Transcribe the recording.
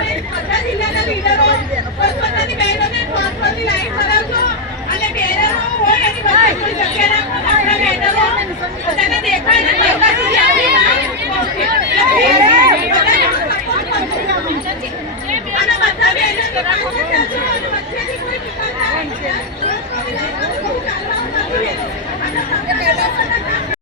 બધા જિલ્લાના લીડરો પોતપોતાની બહેનોને ટ્રાન્સફરની લાઈન કરાવજો અને બેનરો હોય એની બધી જગ્યા રાખો આપણા બેનરો બધાને દેખાય ને બધા સુધી આવી અને બધા બહેનો